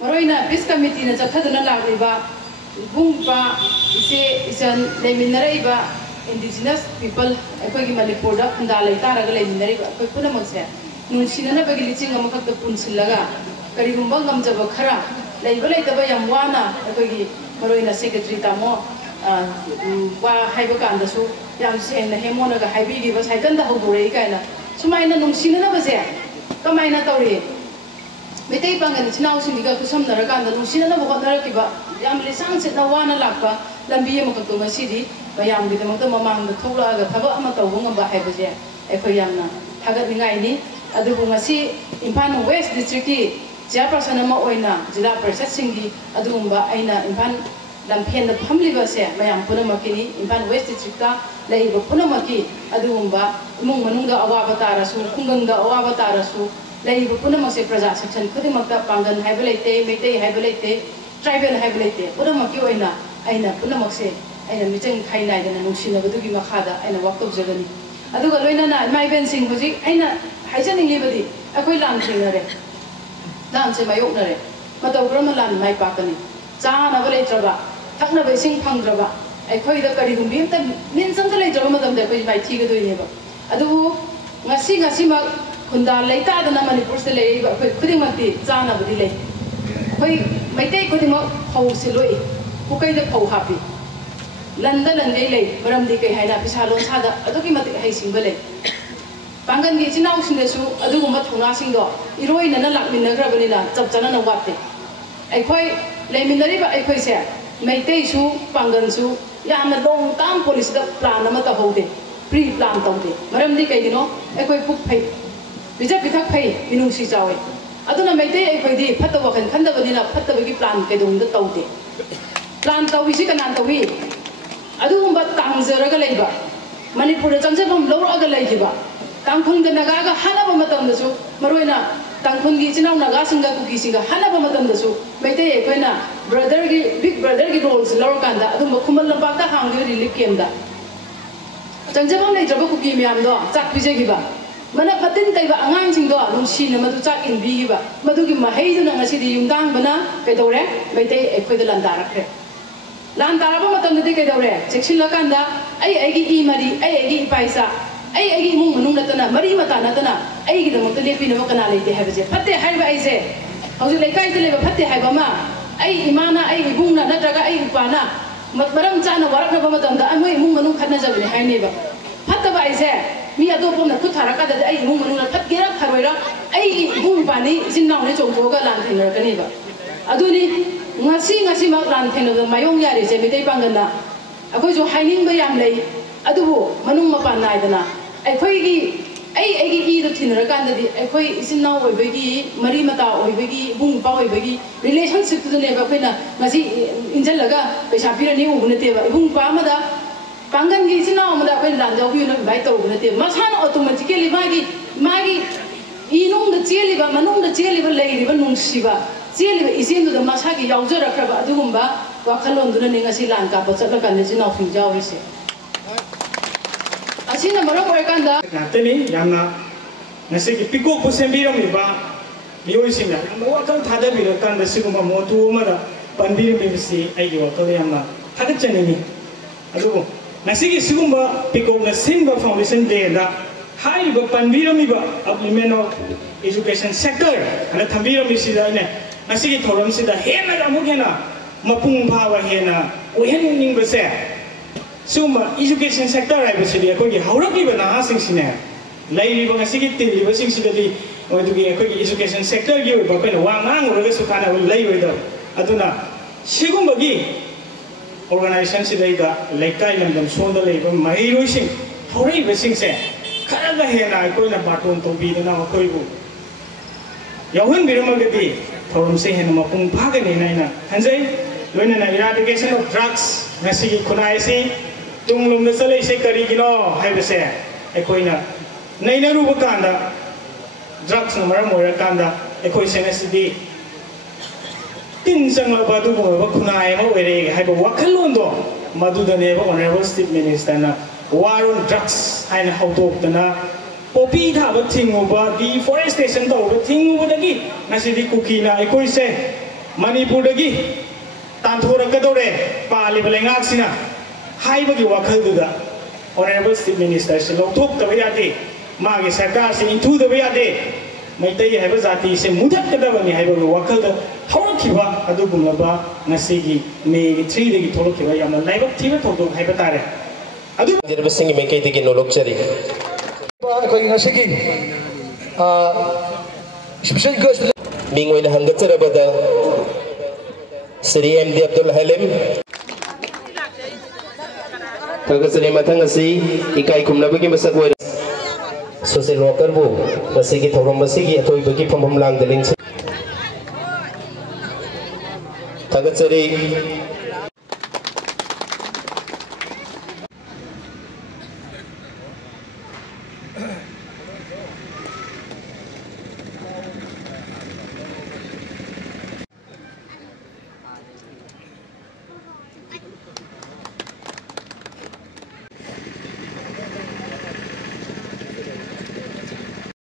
मरोइना piece committee ने चथदना लागिबा बुंगबा इसे इसन लेमिनरैबा इंडिजिनस पीपल अखोगी मणिपुर खुंदा लेतारग लेमिनरैबा अखोई पुनमसे नुंसिननबगी लिचिंग अमखक पुनसिलगा करिगुंबा गमजब खरा लेइबा लेतबा याम वाना अखोगी मरोइना सेक्रेटरी तामो वा हाइबा कांदसु याम सेंगना हेमोनगा हाइबिगिबा साइकल दा हौदोरे कायना सुमाइना नुंसिननबसे कमाइना तौरी मेतै पांगन चिनाउसिंगिगा खुसमनरकांदा नुंसिननब होदरकिबा याम लिसांग सितना वाना लाकपा लंबी अमखक ngasidi mayamgidamata mamangda tholaga thaba ama tawbungamba haibase ekhoi yamna thagatningai ni adubu ngasi Imphal West District ki chairperson ama oina jila parishad singdi adugumba aina Imphal lampen da phamliba se mayam punamakini Imphal West District ka leiba punamaki adugumba imung manungda awaba tarasu khungangda awaba tarasu leiba punamase praja section khudimakta pangan haibalaite metei haibalaite tribal haibalaite punamaki oina aina punamakse aina michang khainai dana nungsinabadugui makhada aina work tawjagani aduga loinana mai ben sing hoji aina haijaningibadi akhoi lan thingnare dan se mayoknare mataw grama lan mai pakani chana ba leitraba thakna ba sing phangdraba akhoi da kari gumbi ta min sam ta leitraba madam da koi mai thiga doineba adu ngasi ma khunda leita dana manipur se leiba akhoi khudimati chana budi lei akhoi maitei khudima hausi loi kukai da phau hapi landa langai lei maramdi kai haina pisalon sada aduki mati hai singbale pangan gi chinau sindesu adugumba thona singdo iroi nana lakminna grabanina chapchana na watte aikhoi leiminari ba aikhoi se maitei su pangan su yamna long tam police da plan ama ta hode pre plan tawde maramdi kai gino aikhoi puk phai bijak bithak phai inung si chawe aduna maitei aikhoi di phatta wakan khanda badina phatta bagi plan kai dong da tawde plan tawi si kanan tawi adugumba tangzaraga leiba manipur da changchapam lawraga leigiba tangkhung da nagaga hanaba matamdasu maroina tangkhung gi chinau naga singa kuki singa hanaba matamdasu maitei ekoina brother gi big brother gi roles lawrakanda adumba khumal lambak ta hangdi relief camp da changjapam leitraba kuki myam do chak pijagiba mana patin kaiba angang singdo nungsin madu chak inbigiba madugi mahei duna ngasi di yungdang bana kaidore maitei ekoi da landarakre lan taraba matam de kai daure section lakanda ai gi imari ai gi paisa ai gi mung manung natana mari mata natana ai gi damak lepi no kana leite habaje phatte haiba ai se hauji lekai de leba phatte haiba ma ai imana ai ibungna natraga ai upana matmaram chana warakna ba matam da amoi mung manung khatna jabne haineba phatta ba ai se mi adopom na kutharaka da ai mung manung na phatgera pharoira ai ibung pani jinnaw ne chongboga lan thingra kaniba aduni ngasi mak lan theno da mayong yari je mitei pangana akhoi jo haining ba yam lei adubu manung mapan nai dana akhoi gi ai gi do thinra kan da di akhoi isin naw oi bagi mari mata oi bagi bung pa oi bagi relationship tu ne ba khoina ngasi injal laga paisa pirani u gunate ba bung pa ma da pangan gi isin naw ma da khoi lan jaw bi no bai to gunate masan automatically magi inung da cheli ba manung da cheli ba lei ri ba nung siba cheli isin du da masagi yaujara kraba adugumba wakhalon duna ninga si lan ka pachatla kan ji naw phing jaw ise asina maram oi kanda natani yamna nasi ki piko pusembiram iba miyoi singa wakal thada bi kan da siguma motu mara panbiram bi si ai gi wakal yamna thada chanini adugo nasi ki siguma piko na sinba foundation de da hai ba panbiram iba upliftment of education sector ana thambiram si da ne nasi ki thoram si da hena amu hena mapung phawa hena ohen ning ba se suma education sector ai ba si dia ko gi hauraki ba na sing sine lai ri ba ngasi ki tin ri ba sing si da di oi du gi ko gi education sector gi ba ko na wa ngang ro ga su kana lai oi da aduna sigum ba gi organization si dai da laikai lam dam so da lai ba mai ro sing haurai ba sing se khara ga hena ko na baton to bi da na ko bu yauhin birama ga di thorum se hena mapung phaga ne naina hanjai loina na eradication of drugs ngasi ki khunai se tunglum na salai se kari gino hai ba se ekoina naina ru ba kanda drugs na maram ora kanda ekoi se ngasi di tin sang la ba du ba khunai ma ore hai ba wakhalon do madu da ne ba honorable chief minister na war on drugs aina hautok dana popi tha ba thinguba deforestation to ba thinguba dagi ngasidi kukina ekoi se manipur dagi tanthora kadore pali balengak sina haibagi wakhal duda honorable chief minister se lokthok ta yade magi sarkar se inthu da yade maitai haiba jati se mudhat kadabani haibagi wakhal da thorokhiba adugumlaba ngasigi me 3 dagi thorokhiba yamna laibak thiba thokdok haiba tare adu dirbasingi mekai digi nolokchari khoi ngasigi special guest mingoi na hangatsarabada Sri MD Abdul Halim Tagasani matang asi ikai kumnabagi masagwai social worker bu masigi thorom masigi atoi bagi pamamlang daling Tagasari